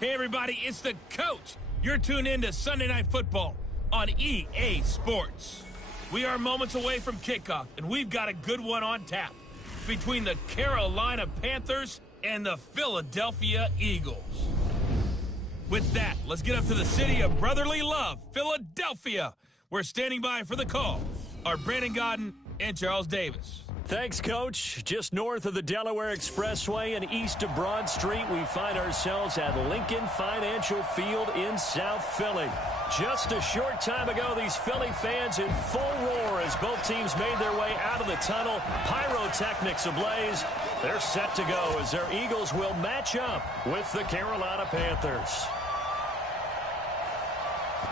Hey, everybody, it's the coach. You're tuned in to Sunday Night Football on EA Sports. We are moments away from kickoff, and we've got a good one on tap between the Carolina Panthers and the Philadelphia Eagles. With that, let's get up to the city of brotherly love, Philadelphia. We're standing by for the call are Brandon Godden and Charles Davis. Thanks, Coach. Just north of the Delaware Expressway and east of Broad Street, we find ourselves at Lincoln Financial Field in South Philly. Just a short time ago, these Philly fans in full roar as both teams made their way out of the tunnel. Pyrotechnics ablaze. They're set to go as their Eagles will match up with the Carolina Panthers.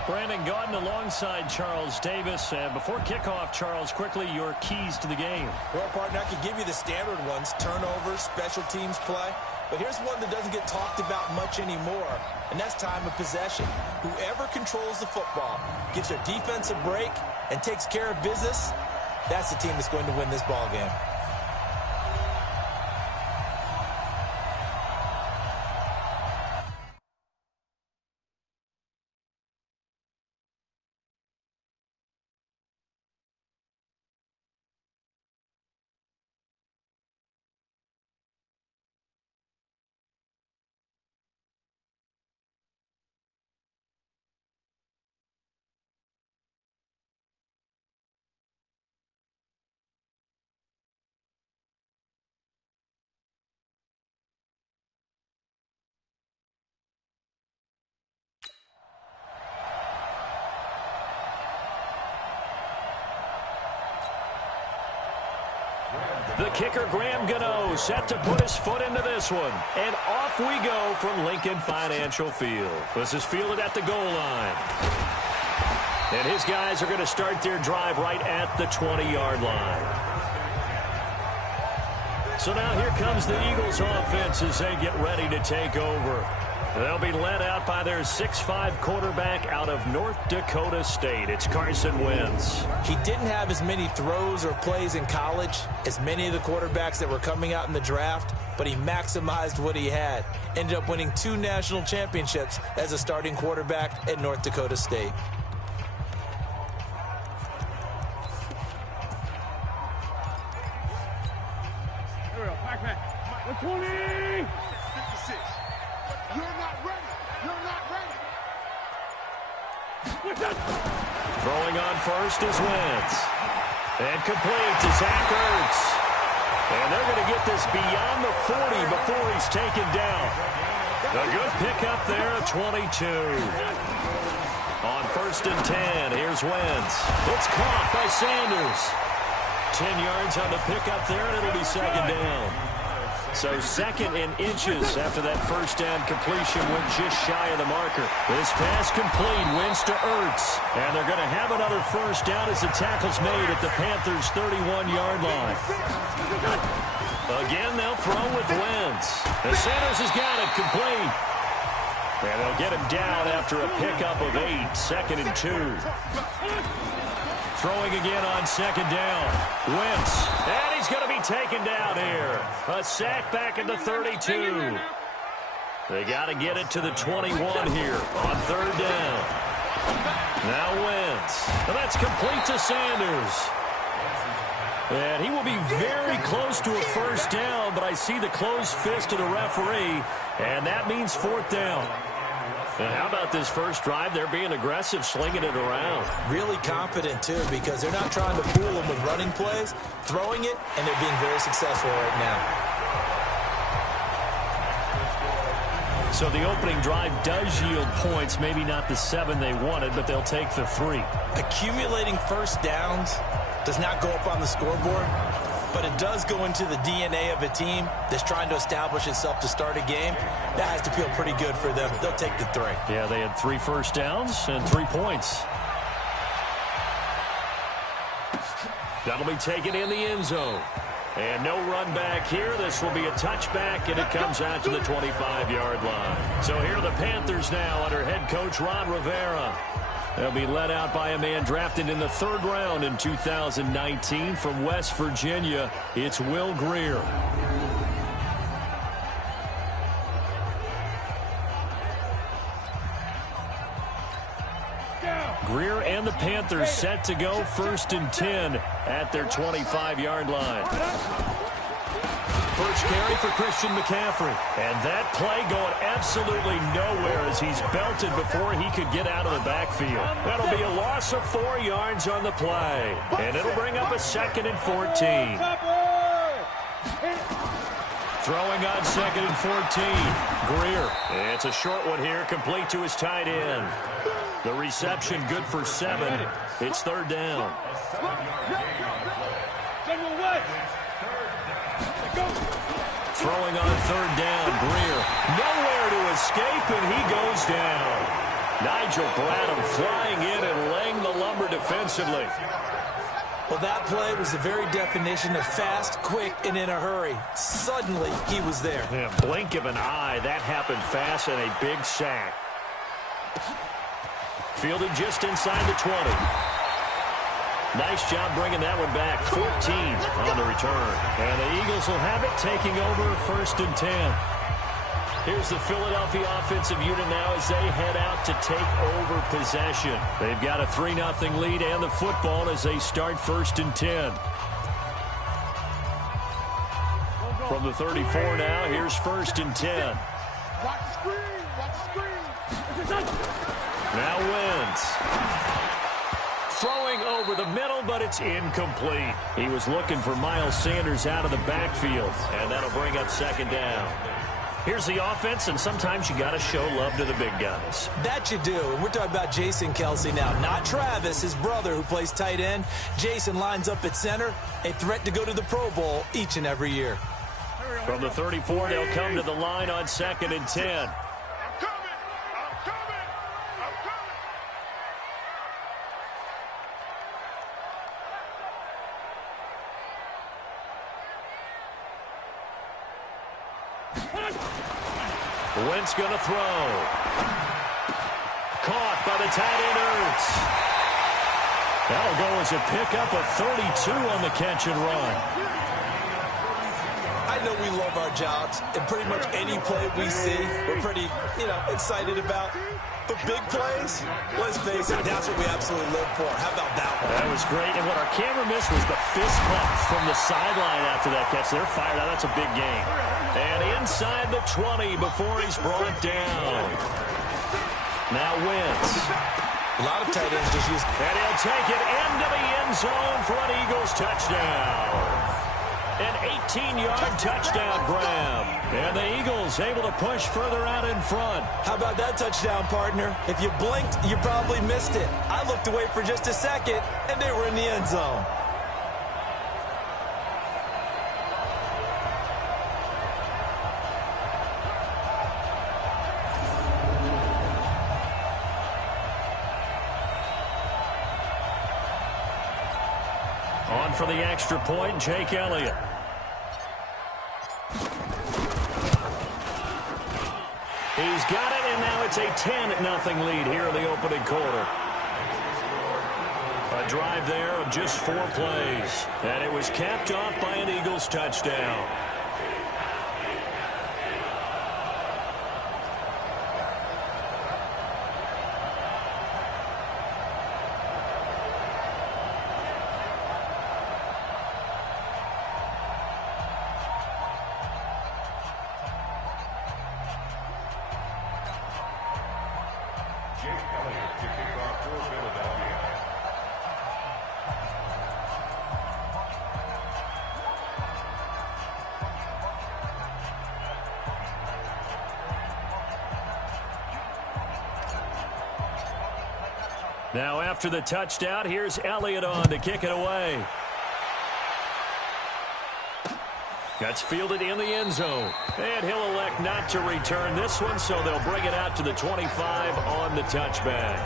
Brandon Godden alongside Charles Davis. And before kickoff, Charles, quickly your keys to the game. Well, partner, I can give you the standard ones, turnovers, special teams play. But here's one that doesn't get talked about much anymore, and that's time of possession. Whoever controls the football, gives their defense a break, and takes care of business, that's the team that's going to win this ball game. The kicker, Graham Gano, set to put his foot into this one. And off we go from Lincoln Financial Field. This is fielded at the goal line. And his guys are going to start their drive right at the 20-yard line. So now here comes the Eagles offense as they get ready to take over. They'll be led out by their 6'5" quarterback out of North Dakota State. It's Carson Wentz. He didn't have as many throws or plays in college as many of the quarterbacks that were coming out in the draft, but he maximized what he had. Ended up winning 2 national championships as a starting quarterback at North Dakota State. Here we go, back. 20! 56. You're not ready. You're not ready. Throwing on first is Wentz. And complete to Zach Ertz. And they're going to get this beyond the 40 before he's taken down. A good pickup there at 22. On first and 10, here's Wentz. It's caught by Sanders. 10 yards on the pickup there, and it'll be second down. So second in inches after that first down completion went just shy of the marker. This pass complete, wins to Ertz. And they're going to have another first down as the tackle's made at the Panthers' 31-yard line. Again, they'll throw with Wentz. And Sanders has got it complete. And they'll get him down after a pickup of 8, second and 2. Throwing again on second down. Wentz. And he's going to be taken down here. A sack back at the 32. They got to get it to the 21 here on third down. Now Wentz. And that's complete to Sanders. And he will be very close to a first down, but I see the closed fist of the referee, and that means fourth down. And how about this first drive? They're being aggressive, slinging it around. Really confident, too, because they're not trying to fool them with running plays, throwing it, and they're being very successful right now. So the opening drive does yield points, maybe not the 7 they wanted, but they'll take the 3. Accumulating first downs does not go up on the scoreboard, but it does go into the DNA of a team that's trying to establish itself to start a game. That has to feel pretty good for them. They'll take the 3. Yeah, they had 3 first downs and 3 points. That'll be taken in the end zone. And no run back here. This will be a touchback, and it comes out to the 25-yard line. So here are the Panthers now under head coach Ron Rivera. They'll be led out by a man drafted in the 3rd round in 2019 from West Virginia. It's Will Grier. And the Panthers set to go 1st and 10 at their 25-yard line. First carry for Christian McCaffrey. And that play going absolutely nowhere as he's belted before he could get out of the backfield. That'll be a loss of 4 yards on the play. And it'll bring up a 2nd and 14. Throwing on 2nd and 14. Greer. It's a short one here, complete to his tight end. The reception good for 7. It's 3rd down. Throwing on 3rd down, Greer. Nowhere to escape, and he goes down. Nigel Bradham flying in and laying the lumber defensively. Well, that play was the very definition of fast, quick, and in a hurry. Suddenly, he was there. Yeah, blink of an eye, that happened fast, and a big sack. Fielded just inside the 20. Nice job bringing that one back. 14 on the return. And the Eagles will have it, taking over 1st and 10. Here's the Philadelphia offensive unit now as they head out to take over possession. They've got a 3-0 lead and the football as they start 1st and 10. From the 34 now, here's 1st and 10. Watch the screen. Watch the screen. Now Wentz. Throwing over the middle, but it's incomplete. He was looking for Miles Sanders out of the backfield, and that'll bring up 2nd down. Here's the offense, and sometimes you got to show love to the big guys. That you do. And we're talking about Jason Kelce now, not Travis, his brother who plays tight end. Jason lines up at center, a threat to go to the Pro Bowl each and every year. From the 34, they'll come to the line on 2nd and 10. Wentz going to throw. Caught by the tight end, Ertz. That'll go as a pickup of 32 on the catch and run. I know we love our jobs, and pretty much any play we see, we're pretty, excited about. But big plays, let's face it, that's what we absolutely live for. How about that one? That was great, and what our camera missed was the fist pump from the sideline after that catch. They're fired out. That's a big game. And inside the 20 before he's brought down. Now Wentz. A lot of tight ends just use. And he'll take it into the end zone for an Eagles touchdown. An 18-yard touchdown grab. And the Eagles able to push further out in front. How about that touchdown, partner? If you blinked, you probably missed it. I looked away for just a second, and they were in the end zone. On for the extra point, Jake Elliott. He's got it, and now it's a 10-0 lead here in the opening quarter. A drive there of just 4 plays, and it was capped off by an Eagles touchdown. Now after the touchdown, here's Elliott on to kick it away. That's fielded in the end zone. And he'll elect not to return this one, so they'll bring it out to the 25 on the touchback.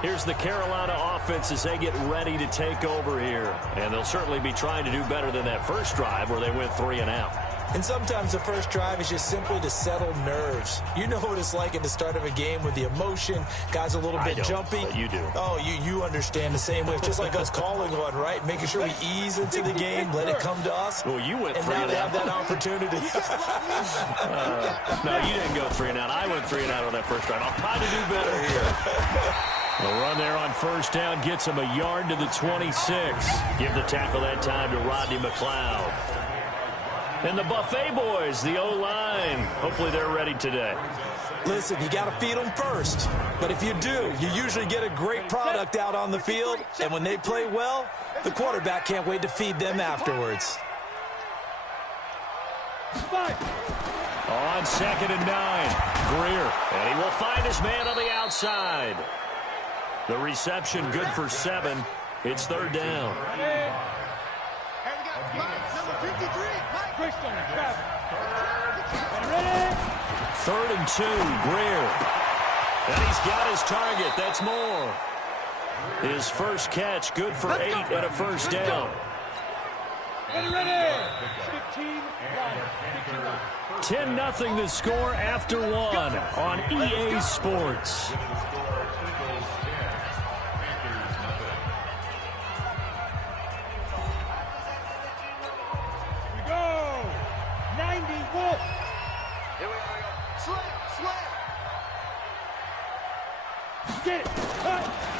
Here's the Carolina offense as they get ready to take over here. And they'll certainly be trying to do better than that first drive where they went 3 and out. And sometimes the first drive is just simply to settle nerves. You know what it's like at the start of a game with the emotion. Guys a little bit jumpy. But you do. Oh, you understand the same way. It's just like us calling one, right? Making sure we ease into the game, let it come to us. Well, you went 3 and and now they out. have that opportunity. No, you didn't go 3 and out. I went 3 and out on that first drive. I'll try to do better here. The run there on first down gets him a yard to the 26. Give the tackle that time to Rodney McLeod. And the Buffet boys, the O-line. Hopefully they're ready today. Listen, you got to feed them first. But if you do, you usually get a great product out on the field. And when they play well, the quarterback can't wait to feed them afterwards. On 2nd and 9, Greer. And he will find his man on the outside. The reception good for 7. It's 3rd down. Third and 2, Greer. And he's got his target. That's Moore. His first catch, good for 8 and a first down. 10-0 the score after 1 on EA Sports.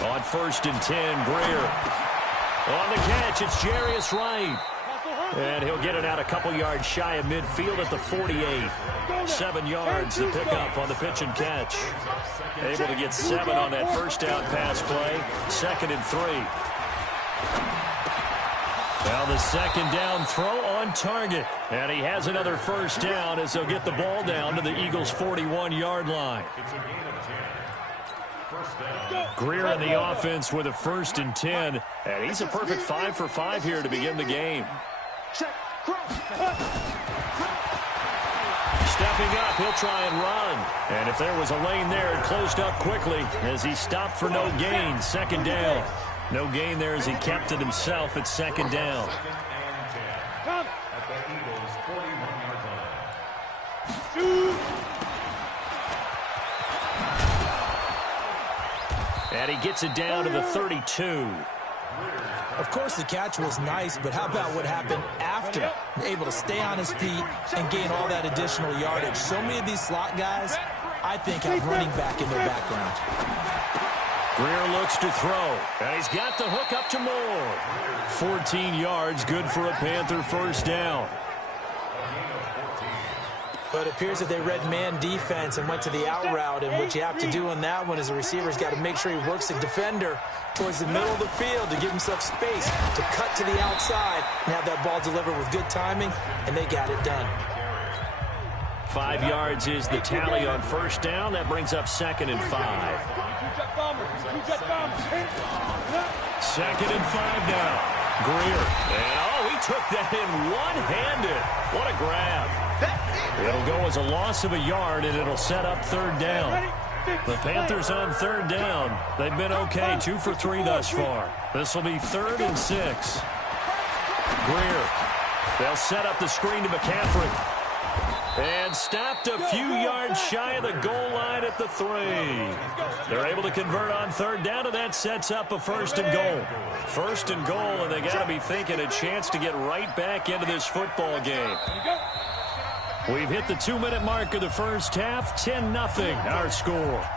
On 1st and 10, Greer. On the catch, it's Jarius Wright. And he'll get it out a couple yards shy of midfield at the 48. 7 yards to pick up on the pitch and catch. Able to get 7 on that first down pass play. 2nd and 3. Well, the 2nd down throw on target. And he has another first down as they'll get the ball down to the Eagles' 41-yard line. Greer in the offense with a 1st and 10. And he's a perfect 5 for 5 here to begin the game. Stepping up, he'll try and run. And if there was a lane there, it closed up quickly as he stopped for no gain. 2nd down. No gain there as he kept it himself at 2nd down. And he gets it down to the 32. Of course, the catch was nice, but how about what happened after? Able to stay on his feet and gain all that additional yardage. So many of these slot guys, I think, have running back in their background. Greer looks to throw, and he's got the hook up to Moore. 14 yards, good for a Panther first down. But it appears that they read man defense and went to the out route, and what you have to do on that one is the receiver's got to make sure he works the defender towards the middle of the field to give himself space to cut to the outside and have that ball delivered with good timing, and they got it done. 5 yards is the tally on first down. That brings up 2nd and 5. 2nd and 5 now. Greer. And, he took that in one-handed. What a grab. It'll go as a loss of a yard, and it'll set up 3rd down. The Panthers on 3rd down. They've been okay, 2 for 3 thus far. This will be 3rd and 6. Greer. They'll set up the screen to McCaffrey. And stopped a few yards shy of the goal line at the 3. They're able to convert on 3rd down, and that sets up a 1st and goal. 1st and goal, and they got to be thinking a chance to get right back into this football game. We've hit the 2-minute mark of the first half. 10-0 our score.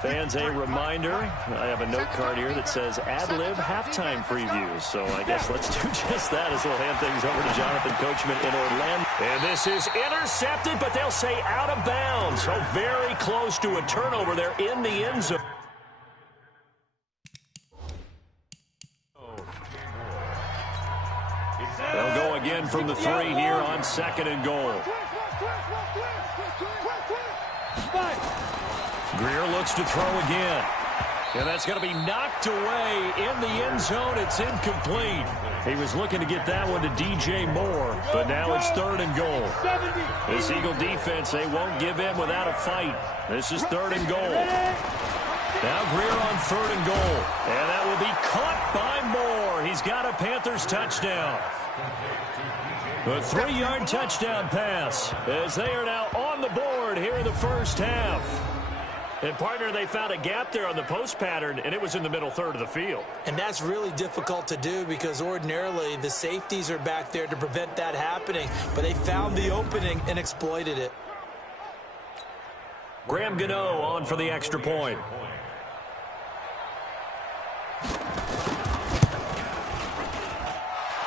Fans, a reminder, I have a note card here that says ad-lib halftime preview. So I guess let's do just that as we'll hand things over to Jonathan Coachman in Orlando. And this is intercepted, but they'll say out of bounds. So very close to a turnover there in the end zone. They'll go again from the 3 here on 2nd and goal. Greer looks to throw again. And that's going to be knocked away in the end zone. It's incomplete. He was looking to get that one to DJ Moore, but now it's 3rd and goal. This Eagle defense, they won't give in without a fight. This is 3rd and goal. Now Greer on 3rd and goal. And that will be caught by Moore. He's got a Panthers touchdown. A 3-yard touchdown pass as they are now on the board here in the first half. And, partner, they found a gap there on the post pattern, and it was in the middle third of the field. And that's really difficult to do because ordinarily the safeties are back there to prevent that happening. But they found the opening and exploited it. Graham Gano on for the extra point.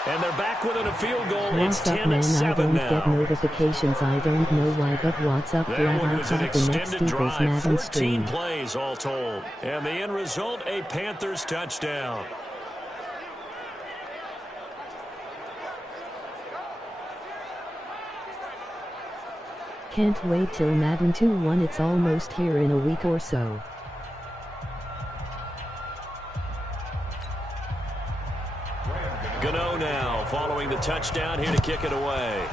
And they're back within a field goal. It's 10-7 now. I don't get notifications. I don't know why, but what's up? That one was an extended drive, Madden 14 stream. plays all told. And the end result, a Panthers touchdown. Can't wait till Madden 2-1. It's almost here in a week or so. Gano now following the touchdown here to kick it away.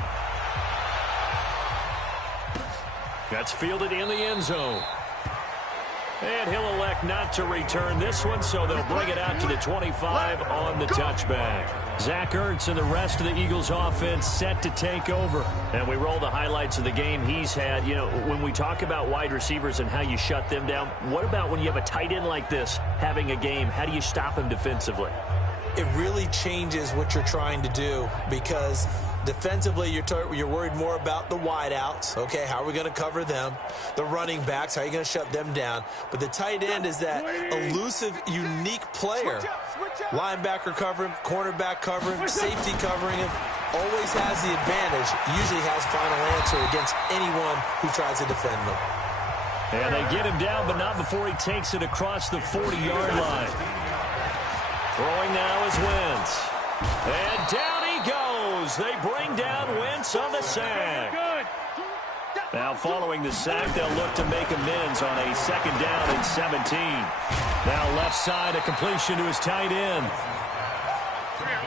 That's fielded in the end zone. And he'll elect not to return this one, so they'll bring it out to the 25 on the touchback. Zach Ertz and the rest of the Eagles offense set to take over. And we roll the highlights of the game he's had. You know, when we talk about wide receivers and how you shut them down, what about when you have a tight end like this having a game? How do you stop him defensively? It really changes what you're trying to do because defensively you're worried more about the wideouts. Okay, how are we going to cover them? The running backs, how are you going to shut them down? But the tight end is that elusive, unique player. Linebacker cover him, cornerback cover him, safety covering him. Always has the advantage, usually has final answer against anyone who tries to defend them. And they get him down, but not before he takes it across the 40-yard line. Throwing now is Wentz. And down he goes. They bring down Wentz on the sack. Now following the sack, they'll look to make amends on a second down and 17. Now left side, a completion to his tight end.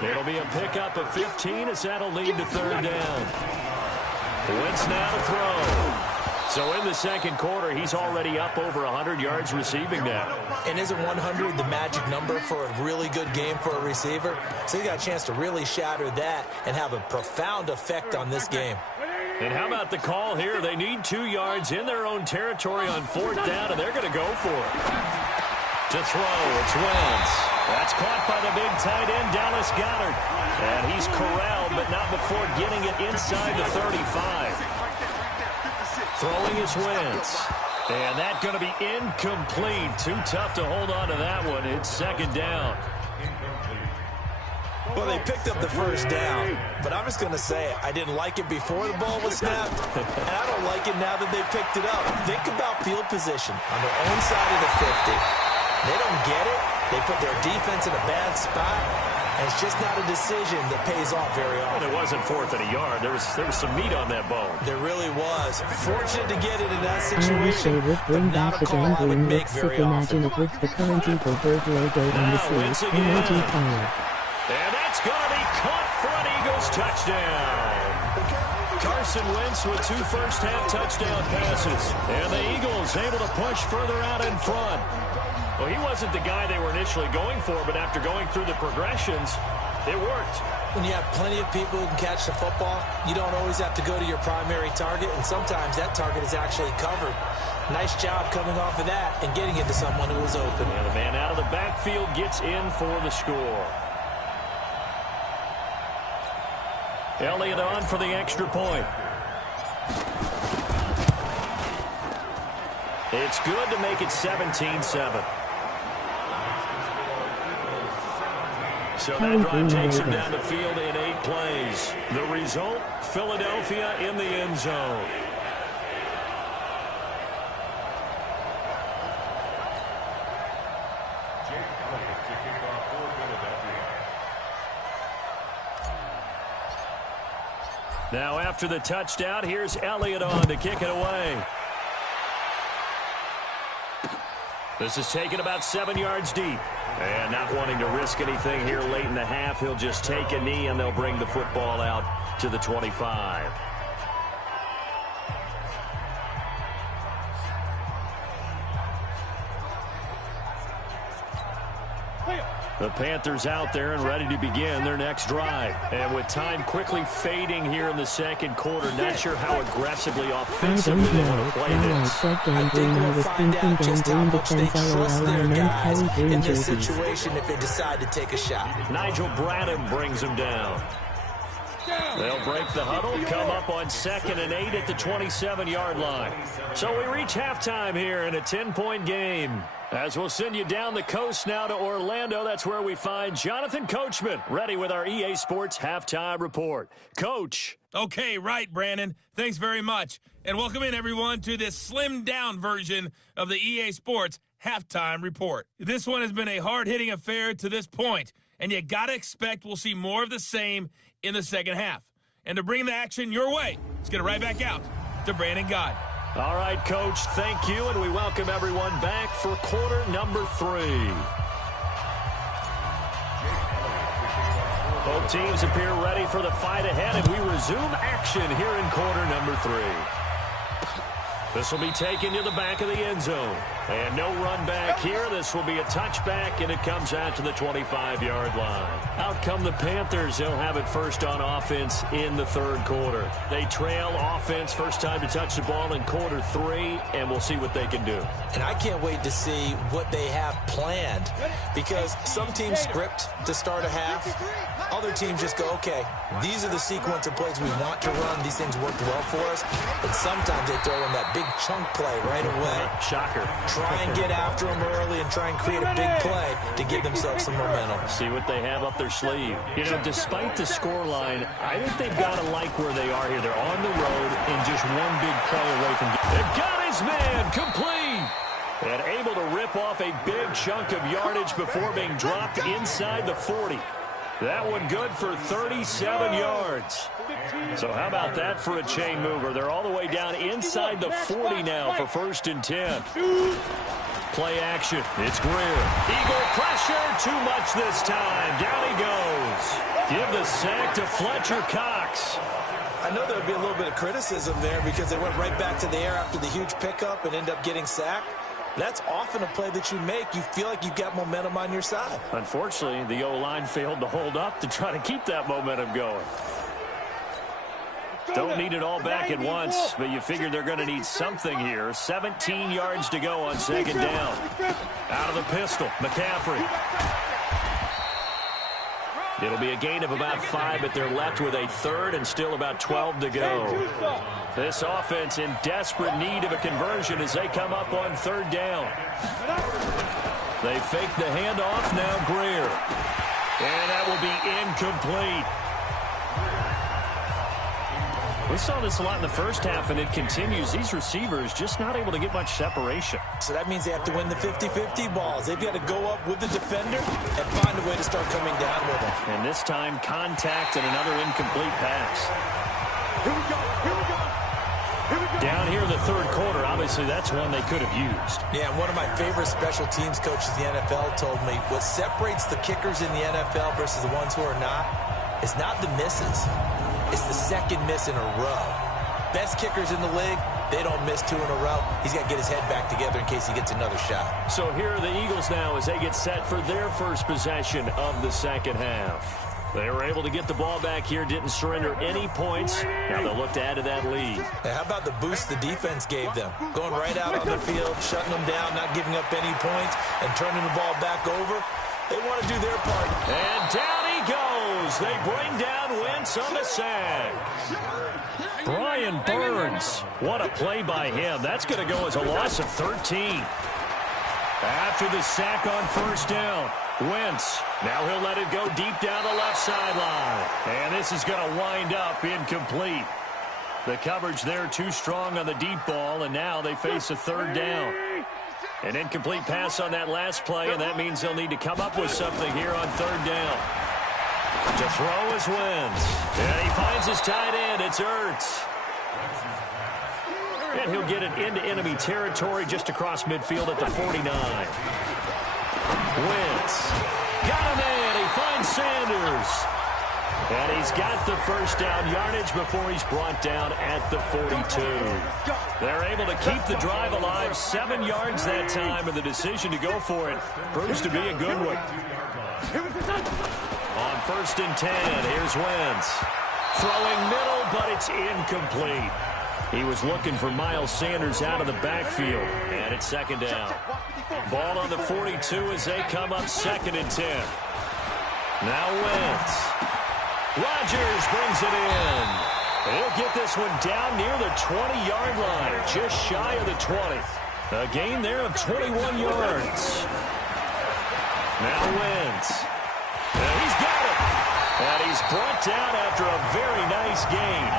It'll be a pickup of 15 as that'll lead to third down. Wentz now to throw. So in the second quarter, he's already up over 100 yards receiving now. And isn't 100 the magic number for a really good game for a receiver? So he got a chance to really shatter that and have a profound effect on this game. And how about the call here? They need 2 yards in their own territory on fourth down, and they're going to go for it. To throw, it's Wentz. That's caught by the big tight end, Dallas Goedert. And he's corralled, but not before getting it inside the 35. Throwing is Wentz. And that's going to be incomplete. Too tough to hold on to that one. It's second down. Well, they picked up the first down, but I'm just going to say I didn't like it before the ball was snapped, and I don't like it now that they picked it up. Think about field position on their own side of the 50. They don't get it. They put their defense in a bad spot, and it's just not a decision that pays off very often. It wasn't fourth and a yard. There was some meat on that bone. There really was. Fortunate to get it in that I wish they situation, would bring back the gambling look sick. Imagine it with the current Eagle Bird logo on the sleeve. Emoji fire. And that's going to be caught for an Eagles touchdown. Carson Wentz with 2 first-half touchdown passes. And the Eagles able to push further out in front. Well, he wasn't the guy they were initially going for, but after going through the progressions, it worked. When you have plenty of people who can catch the football, you don't always have to go to your primary target, and sometimes that target is actually covered. Nice job coming off of that and getting it to someone who was open. And the man out of the backfield gets in for the score. Elliott on for the extra point. It's good to make it 17-7. So that drive takes him down the field in 8 plays. The result, Philadelphia in the end zone. Now after the touchdown, here's Elliott on to kick it away. This is taken about 7 yards deep. And not wanting to risk anything here late in the half, he'll just take a knee and they'll bring the football out to the 25. The Panthers out there and ready to begin their next drive. And with time quickly fading here in the second quarter, not sure how aggressively offensively they want to play this. I think we'll find out just how much they trust their guys in this situation if they decide to take a shot. Nigel Bradham brings them down. They'll break the huddle, come up on 2nd and 8 at the 27-yard line. So we reach halftime here in a 10-point game. As we'll send you down the coast now to Orlando, that's where we find Jonathan Coachman, ready with our EA Sports Halftime Report. Coach. Okay, right, Brandon. Thanks very much. And welcome in, everyone, to this slimmed-down version of the EA Sports Halftime Report. This one has been a hard-hitting affair to this point, and you got to expect we'll see more of the same in the second half. And to bring the action your way, let's get it right back out to Brandon God. All right, Coach, thank you, and we welcome everyone back for quarter number 3. Both teams appear ready for the fight ahead, and we resume action here in quarter number 3. This will be taken to the back of the end zone. And no run back here. This will be a touchback, and it comes out to the 25-yard line. Out come the Panthers. They'll have it first on offense in the third quarter. They trail offense, first time to touch the ball in quarter 3, and we'll see what they can do. And I can't wait to see what they have planned, because some teams script to start a half. Other teams just go, okay, these are the sequence of plays we want to run. These things worked well for us. And sometimes they throw in that big chunk play right away. Shocker. Try and get after them early and try and create a big play to give themselves some momentum. See what they have up their sleeve. You know, despite the scoreline, I think they've got to like where they are here. They're on the road and just one big play away from... They've got his man complete. And able to rip off a big chunk of yardage before being dropped inside the 40. That one good for 37 yards. So how about that for a chain mover? They're all the way down inside the 40 now for 1st and 10. Play action. It's Greer. Eagle pressure. Too much this time. Down he goes. Give the sack to Fletcher Cox. I know there'll be a little bit of criticism there because they went right back to the air after the huge pickup and end up getting sacked. That's often a play that you make. You feel like you've got momentum on your side. Unfortunately, the O-line failed to hold up to try to keep that momentum going. Don't need it all back at once, but you figure they're going to need something here. 17 yards to go on 2nd down. Out of the pistol, McCaffrey. It'll be a gain of about 5, but they're left with a 3rd and still about 12 to go. This offense in desperate need of a conversion as they come up on 3rd down. They fake the handoff, now Greer. And that will be incomplete. We saw this a lot in the first half, and it continues. These receivers just not able to get much separation. So that means they have to win the 50-50 balls. They've got to go up with the defender and find a way to start coming down with them. And this time, contact and another incomplete pass. Here we go. Here we go. Here we go. Down here in the third quarter, obviously that's one they could have used. Yeah, and one of my favorite special teams coaches in the NFL told me what separates the kickers in the NFL versus the ones who are not is not the misses. It's the second miss in a row. Best kickers in the league, they don't miss 2 in a row. He's got to get his head back together in case he gets another shot. So here are the Eagles now as they get set for their first possession of the second half. They were able to get the ball back here, didn't surrender any points. Now they'll look to add to that lead. Now, how about the boost the defense gave them? Going right out on the field, shutting them down, not giving up any points, and turning the ball back over. They want to do their part. And down he goes. They bring down Wentz on the sack. Brian Burns. What a play by him. That's going to go as a loss of 13. After the sack on 1st down, Wentz. Now he'll let it go deep down the left sideline. And this is going to wind up incomplete. The coverage there too strong on the deep ball, and now they face a 3rd down. An incomplete pass on that last play, and that means they'll need to come up with something here on 3rd down. To throw is Wentz. And he finds his tight end. It's Ertz. And he'll get it into enemy territory just across midfield at the 49. Wentz. Got him in. He finds Sanders. And he's got the first down yardage before he's brought down at the 42. They're able to keep the drive alive. 7 yards that time, and the decision to go for it proves to be a good one. On 1st and 10, here's Wentz. Throwing middle, but it's incomplete. He was looking for Miles Sanders out of the backfield, and it's 2nd down. Ball on the 42 as they come up 2nd and 10. Now Wentz. Rodgers brings it in. He'll get this one down near the 20-yard line, just shy of the 20. A gain there of 21 yards. Now Wentz. He's got it. And he's brought down after a very nice gain.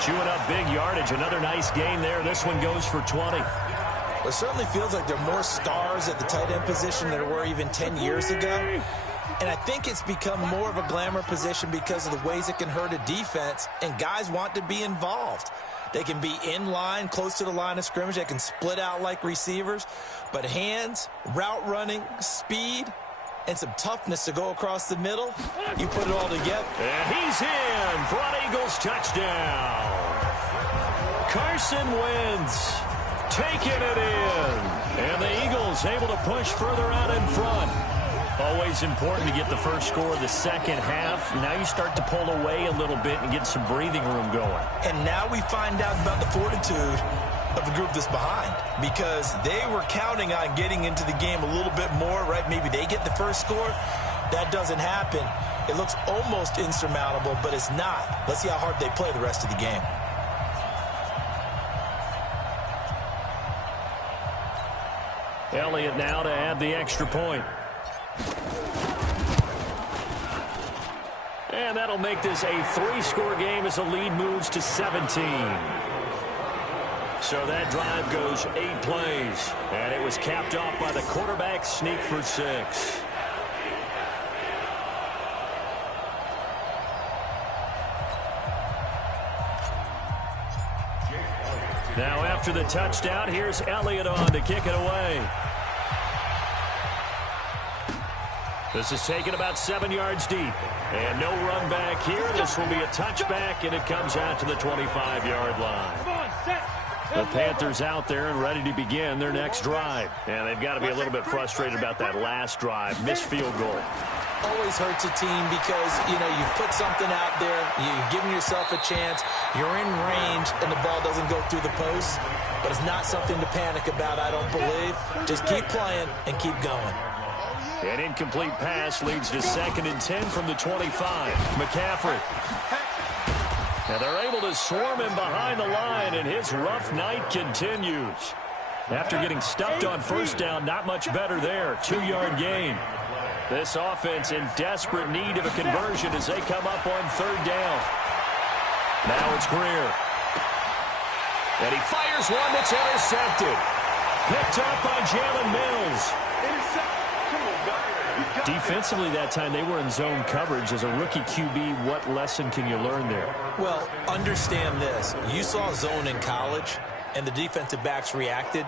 Chewing up big yardage. Another nice gain there. This one goes for 20. It certainly feels like there are more stars at the tight end position than there were even 10 years ago. And I think it's become more of a glamour position because of the ways it can hurt a defense, and guys want to be involved. They can be in line, close to the line of scrimmage. They can split out like receivers. But hands, route running, speed, and some toughness to go across the middle, you put it all together. And he's in for an Eagles touchdown. Carson Wentz taking it in. And the Eagles able to push further out in front. Always important to get the first score of the second half. Now you start to pull away a little bit and get some breathing room going. And now we find out about the fortitude of the group that's behind, because they were counting on getting into the game a little bit more, right? Maybe they get the first score. That doesn't happen. It looks almost insurmountable, but it's not. Let's see how hard they play the rest of the game. Elliott now to add the extra point. And that'll make this a 3-score game as the lead moves to 17. So that drive goes 8 plays. And it was capped off by the quarterback sneak for 6. Now after the touchdown, here's Elliott on to kick it away. This is taken about 7 yards deep. And no run back here. This will be a touchback, and it comes out to the 25-yard line. The Panthers out there and ready to begin their next drive. And they've got to be a little bit frustrated about that last drive. Missed field goal. Always hurts a team because, you know, you put something out there, you're giving yourself a chance, you're in range, and the ball doesn't go through the post. But it's not something to panic about, I don't believe. Just keep playing and keep going. An incomplete pass leads to 2nd and 10 from the 25. McCaffrey. And they're able to swarm him behind the line, and his rough night continues. After getting stuffed on first down, not much better there. 2-yard gain. This offense in desperate need of a conversion as they come up on 3rd down. Now it's Greer. And he fires one that's intercepted. Picked up by Jalen Mills. Defensively that time, they were in zone coverage. As a rookie QB, what lesson can you learn there? Well, understand this. You saw zone in college, and the defensive backs reacted,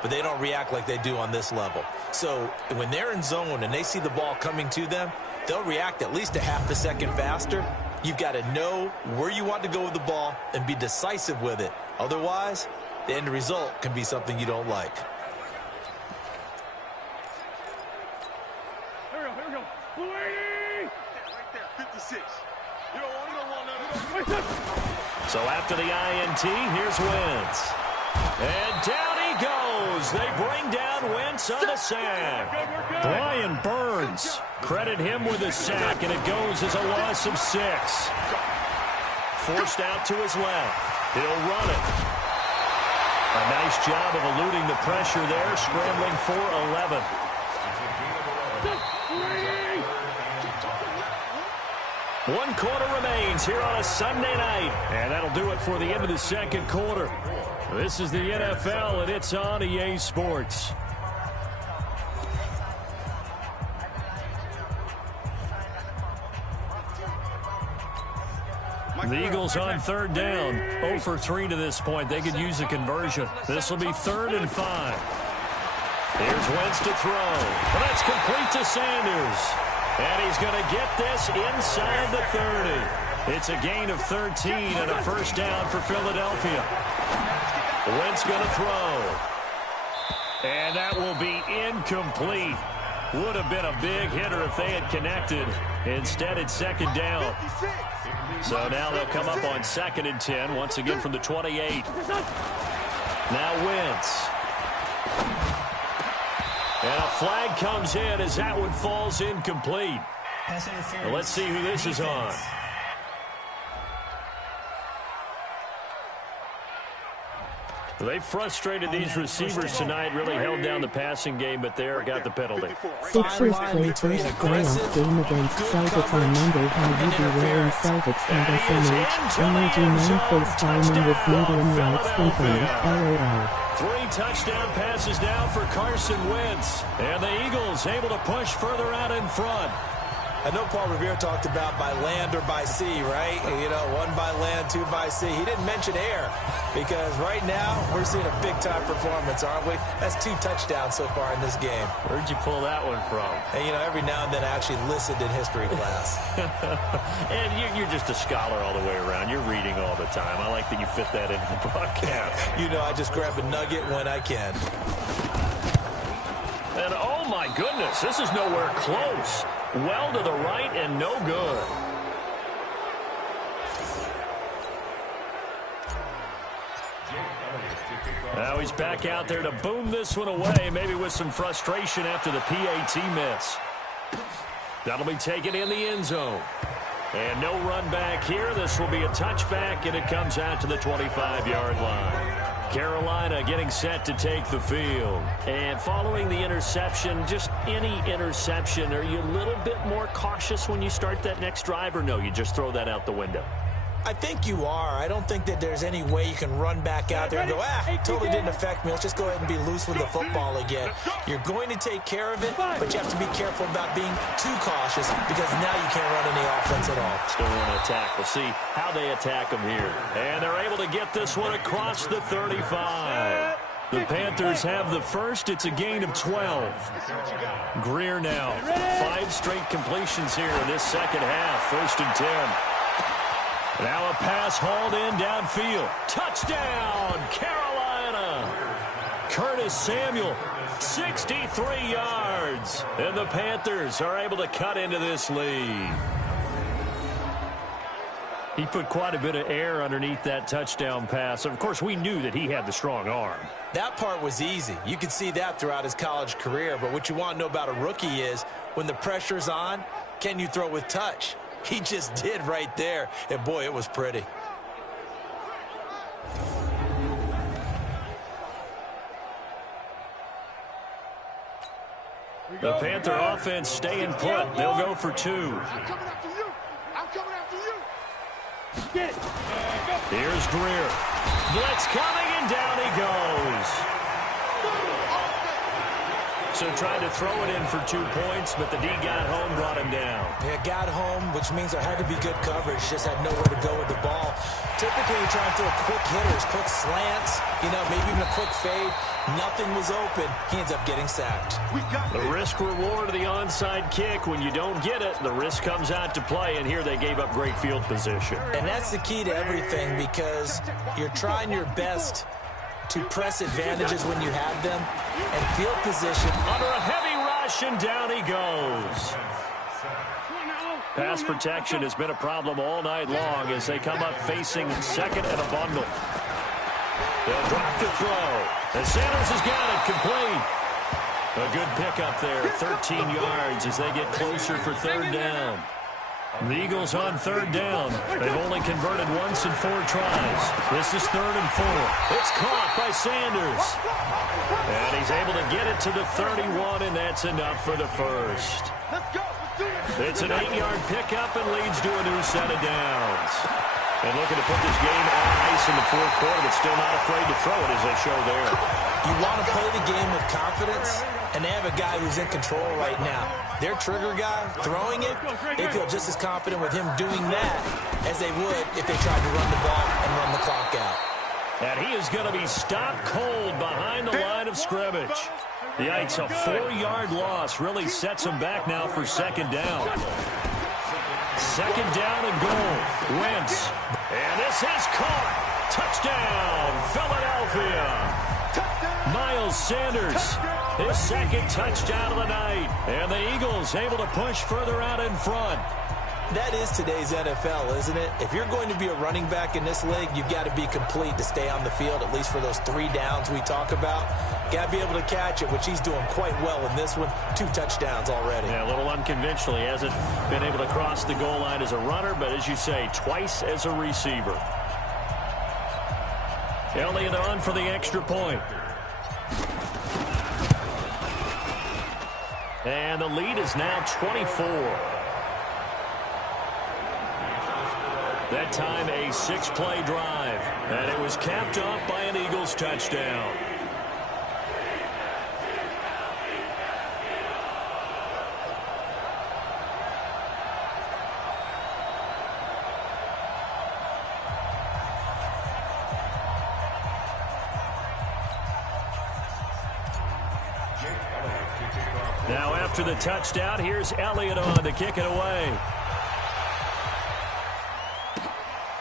but they don't react like they do on this level. So when they're in zone and they see the ball coming to them, they'll react at least a half a second faster. You've got to know where you want to go with the ball and be decisive with it. Otherwise, the end result can be something you don't like. So after the INT, here's Wentz. And down he goes. They bring down Wentz on the sack. Brian Burns. Credit him with a sack, and it goes as a loss of 6. Forced out to his left. He'll run it. A nice job of eluding the pressure there, scrambling for 11. One quarter remains here on a Sunday night. And that'll do it for the end of the second quarter. This is the NFL, and it's on EA Sports. The Eagles on 3rd down. 0 for 3 to this point. They could use a conversion. This will be 3rd and 5. Here's Wentz to throw. Well, that's complete to Sanders. And he's going to get this inside the 30. It's a gain of 13 and a first down for Philadelphia. Wentz going to throw. And that will be incomplete. Would have been a big hitter if they had connected. Instead, it's second down. So now they'll come up on 2nd and 10, once again from the 28. Now Wentz. And a flag comes in as that one falls incomplete. Well, let's see who this is on. They frustrated these receivers tonight, really held down the passing game, but there got the penalty. Sixers play first playoff game against Celtics on Monday. How you be wearing Celtics and SMH. Energy 9 face timing with medium light sprinkling. LOL. 3 touchdown passes now for Carson Wentz. And the Eagles able to push further out in front. I know Paul Revere talked about by land or by sea, right? You know, 1 by land, 2 by sea. He didn't mention air because right now we're seeing a big-time performance, aren't we? That's 2 touchdowns so far in this game. Where'd you pull that one from? And, you know, every now and then I actually listened in history class. And you're just a scholar all the way around. You're reading all the time. I like that you fit that into the broadcast. You know, I just grab a nugget when I can. And, oh, my goodness, this is nowhere close. Well to the right and no good. Now he's back out there to boom this one away, maybe with some frustration after the PAT miss. That'll be taken in the end zone. And no run back here. This will be a touchback, and it comes out to the 25-yard line. Carolina getting set to take the field. And following the interception, just any interception, are you a little bit more cautious when you start that next drive, or no, you just throw that out the window? I think you are. I don't think that there's any way you can run back out there and go, totally didn't affect me. Let's just go ahead and be loose with the football again. You're going to take care of it, but you have to be careful about being too cautious because now you can't run any offense at all. Still want to attack. We'll see how they attack them here. And they're able to get this one across the 35. The Panthers have the first. It's a gain of 12. Greer now. 5 straight completions here in this second half. 1st and 10. Now a pass hauled in downfield. Touchdown, Carolina. Curtis Samuel, 63 yards. And the Panthers are able to cut into this lead. He put quite a bit of air underneath that touchdown pass. Of course, we knew that he had the strong arm. That part was easy. You could see that throughout his college career. But what you want to know about a rookie is when the pressure's on, can you throw with touch? He just did right there. And, boy, it was pretty. The Panther offense staying put. They'll go for 2. I'm coming after you. I'm coming after you. Get it. Here's Greer. Blitz coming, and down he goes. So tried to throw it in for 2 points, but the D got home, brought him down. Yeah, got home, which means there had to be good coverage. Just had nowhere to go with the ball. Typically, you're trying to throw quick hitters, quick slants, you know, maybe even a quick fade. Nothing was open. He ends up getting sacked. The risk-reward of the onside kick. When you don't get it, the risk comes out to play, and here they gave up great field position. And that's the key to everything because you're trying your best to press advantages when you have them and field position. Under a heavy rush, and down he goes. Pass protection has been a problem all night long as they come up facing second and a bundle. They'll drop the throw. And Sanders has got it complete. A good pickup there, 13 yards as they get closer for 3rd down. The Eagles on 3rd down. They've only converted once in 4 tries. This is 3rd and 4. It's caught by Sanders. And he's able to get it to the 31, and that's enough for the first. It's an 8-yard pickup and leads to a new set of downs. And looking to put this game on ice in the 4th quarter, but still not afraid to throw it as they show there. You want to play the game with confidence, and they have a guy who's in control right now. Their trigger guy throwing it, they feel just as confident with him doing that as they would if they tried to run the ball and run the clock out. And he is going to be stopped cold behind the line of scrimmage. Yikes, a 4-yard loss really sets him back now for 2nd down. 2nd down and goal. Wentz. And this is caught. Touchdown, Philadelphia. Touchdown. Miles Sanders, his second touchdown of the night. And the Eagles able to push further out in front. That is today's NFL, isn't it? If you're going to be a running back in this league, you've got to be complete to stay on the field, at least for those 3 downs we talk about. Got to be able to catch it, which he's doing quite well in this one. 2 touchdowns already. Yeah, a little unconventional. He hasn't been able to cross the goal line as a runner, but as you say, twice as a receiver. Elliott on for the extra point. And the lead is now 24. That time a 6-play drive. And it was capped off by an Eagles touchdown. Now after the touchdown, here's Elliott on to kick it away.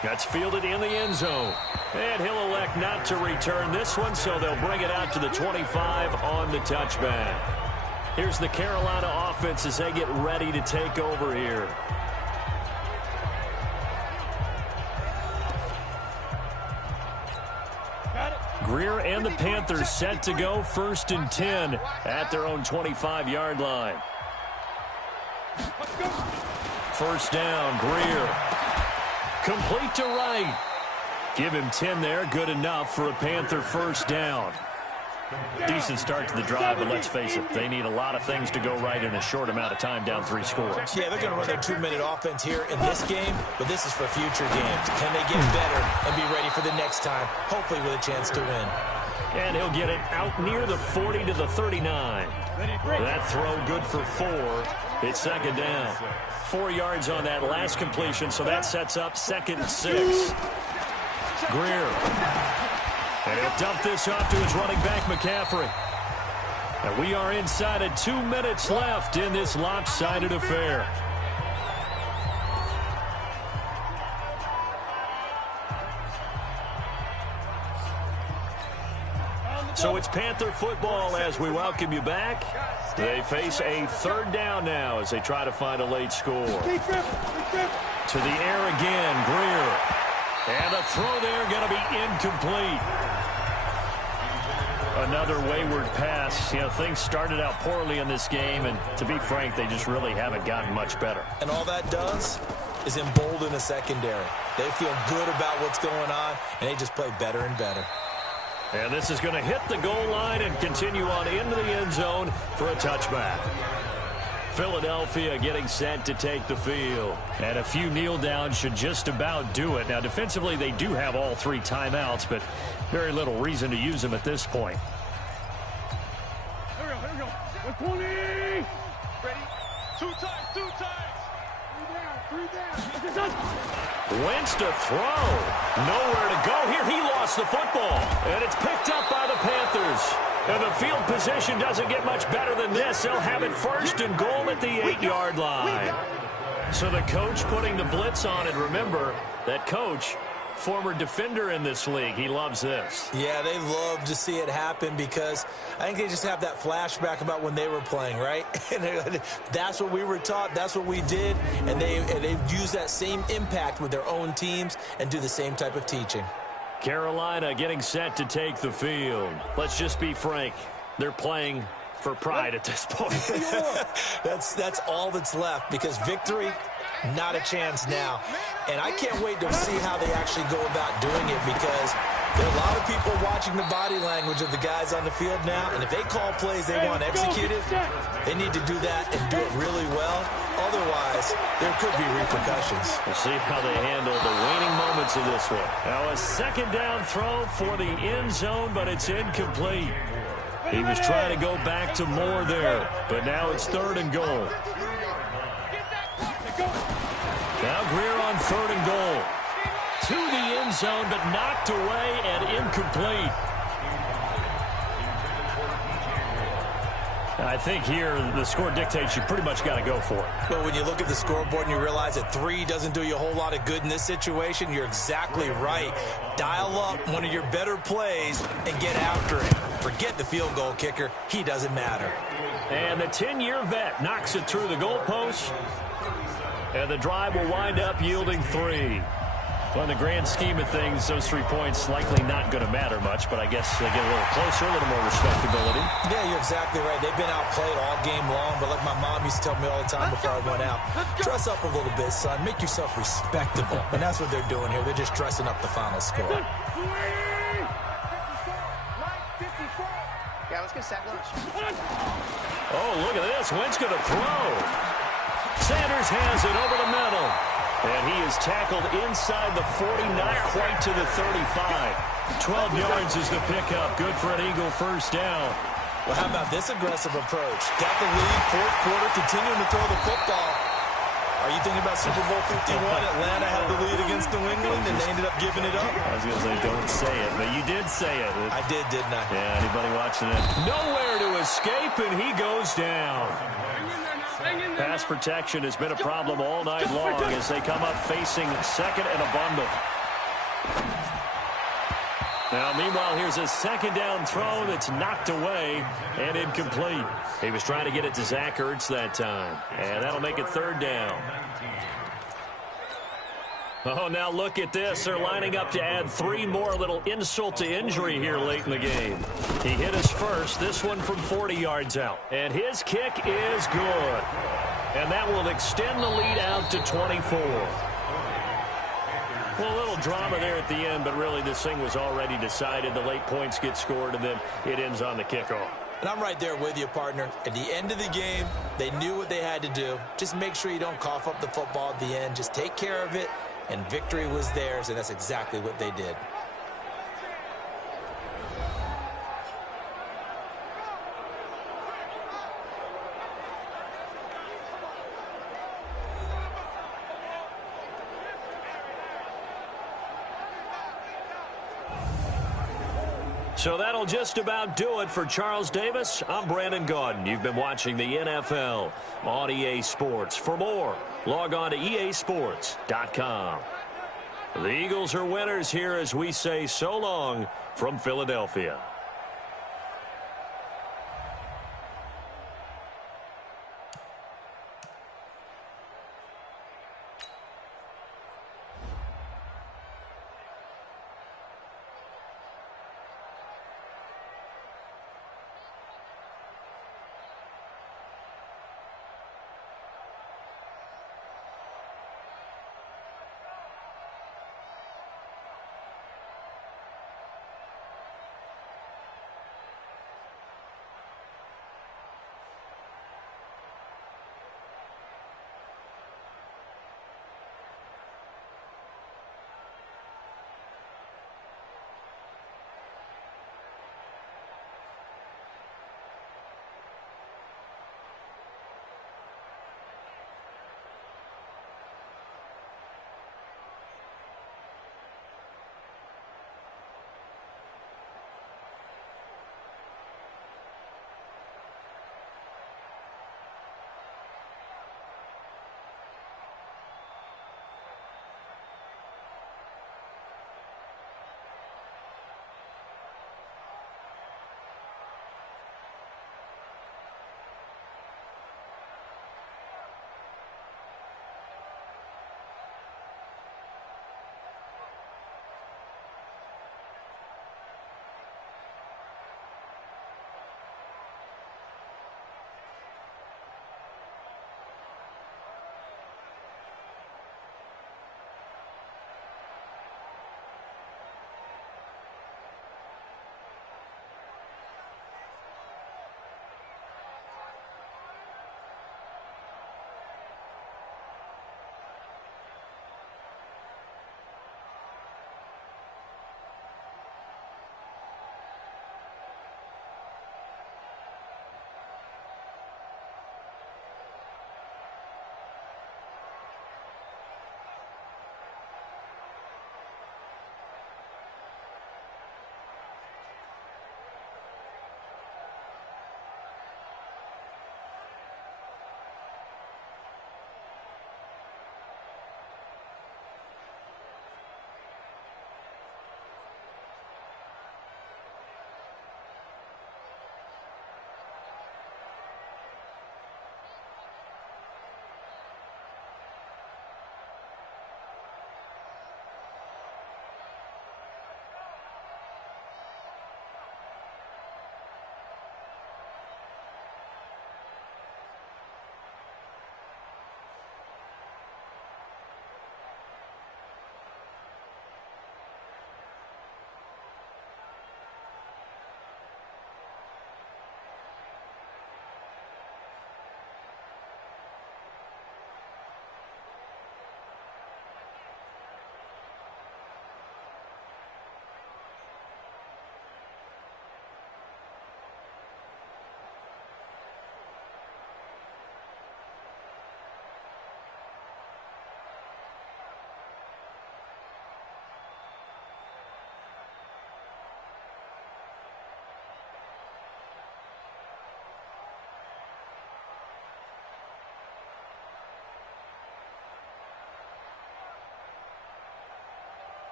That's fielded in the end zone. And he'll elect not to return this one, so they'll bring it out to the 25 on the touchback. Here's the Carolina offense as they get ready to take over here. Greer and the Panthers set to go 1st and 10 at their own 25-yard line. First down, Greer. Complete to right. Give him 10 there. Good enough for a Panther first down. Decent start to the drive, but let's face it, they need a lot of things to go right in a short amount of time, down 3 scores. Yeah, they're going to run their 2-minute offense here in this game, but this is for future games. Can they get better and be ready for the next time, hopefully with a chance to win? And he'll get it out near the 40 to the 39. That throw good for 4. It's second down. 4 yards on that last completion, so that sets up 2nd and 6. Greer. And he'll dump this off to his running back, McCaffrey. And we are inside of 2 minutes left in this lopsided affair. So it's Panther football as we welcome you back. They face a 3rd down now as they try to find a late score. To the air again, Greer. And the throw there going to be incomplete. Another wayward pass. You know, things started out poorly in this game, and to be frank, they just really haven't gotten much better. And all that does is embolden the secondary. They feel good about what's going on, and they just play better and better. And this is going to hit the goal line and continue on into the end zone for a touchback. Philadelphia getting set to take the field. And a few kneel downs should just about do it. Now, defensively, they do have all 3 timeouts, but very little reason to use them at this point. Here we go. 120. Ready? 2 times. 3 down. Wentz to throw. Nowhere to go here. He lost the football. And it's picked up by the Panthers. And the field position doesn't get much better than this. They'll have it 1st and goal at the 8-yard line. So the coach putting the blitz on, and remember, that coach, former defender in this league. He loves this. Yeah, they love to see it happen because I think they just have that flashback about when they were playing, right? And that's what we were taught. That's what we did. And they've used that same impact with their own teams and do the same type of teaching. Carolina getting set to take the field. Let's just be frank. They're playing for pride at this point. That's all that's left because victory, not a chance now. And I can't wait to see how they actually go about doing it because there are a lot of people watching the body language of the guys on the field now. And if they call plays they want executed, they need to do that and do it really well. Otherwise, there could be repercussions. We'll see how they handle the waning moments of this one. Now a 2nd down throw for the end zone, but it's incomplete. He was trying to go back to Moore there, but now it's 3rd and goal. Now Greer on 3rd and goal. To the end zone, but knocked away and incomplete. I think here the score dictates you pretty much got to go for it. But when you look at the scoreboard and you realize that 3 doesn't do you a whole lot of good in this situation, you're exactly right. Dial up one of your better plays and get after it. Forget the field goal kicker. He doesn't matter. And the 10-year vet knocks it through the goalpost. And the drive will wind up yielding 3. Well, in the grand scheme of things, those 3 points likely not going to matter much, but I guess they get a little closer, a little more respectability. Yeah, you're exactly right. They've been outplayed all game long, but like my mom used to tell me all the time before I went out, dress up a little bit, son. Make yourself respectable. And that's what they're doing here. They're just dressing up the final score. Yeah, let's get sack lunch. Oh, look at this. Wentz going to throw. Sanders has it over the middle. And he is tackled inside the 40, not quite to the 35. 12 yards is the pickup. Good for an Eagle first down. Well, how about this aggressive approach? Got the lead, fourth quarter, continuing to throw the football. Are you thinking about Super Bowl 51? Atlanta had the lead against New England, and they ended up giving it up? I was going to say, don't say it, but you did say it. I did, didn't I? Yeah, anybody watching it? Nowhere to escape, and he goes down. Pass protection has been a problem all night long as they come up facing second and a bundle. Now, meanwhile, here's a second down throw that's knocked away and incomplete. He was trying to get it to Zach Ertz that time, and that'll make it third down. Oh, now look at this. They're lining up to add 3 more. Little insult to injury here late in the game. He hit his first, this one from 40 yards out. And his kick is good. And that will extend the lead out to 24. Well, a little drama there at the end, but really this thing was already decided. The late points get scored, and then it ends on the kickoff. And I'm right there with you, partner. At the end of the game, they knew what they had to do. Just make sure you don't cough up the football at the end. Just take care of it. And victory was theirs, and that's exactly what they did. So that'll just about do it for Charles Davis. I'm Brandon Gaudin. You've been watching the NFL on EA Sports. For more, log on to easports.com. The Eagles are winners here as we say so long from Philadelphia.